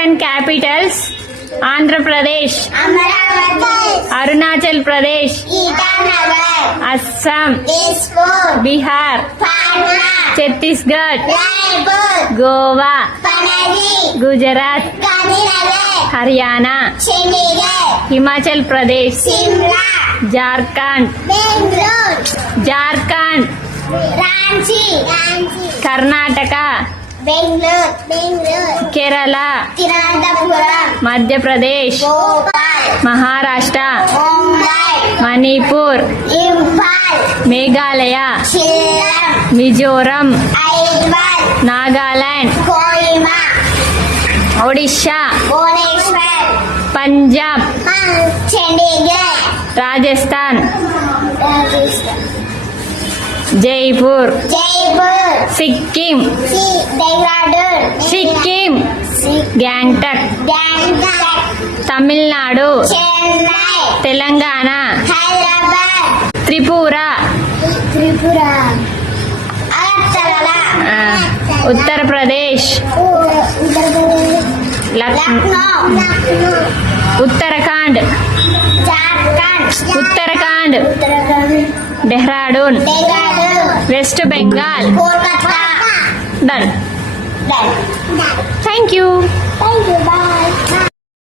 And Capitals Andhra Pradesh, Arunachal Pradesh, Assam, Bihar, Chhattisgarh, Goa, Gujarat, Haryana, Himachal Pradesh, Jharkhand, Karnataka, Kerala, Madhya Pradesh, Maharashtra, Manipur, Meghalaya, Mizoram, Nagaland, Odisha, Punjab, Rajasthan, Jaipur, Sikkim, Gangtok, Tamil Nadu, Telangana, Tripura, Uttar Pradesh, Uttarakhand, Dehradun, west Bengal. Done. Thank you. Bye.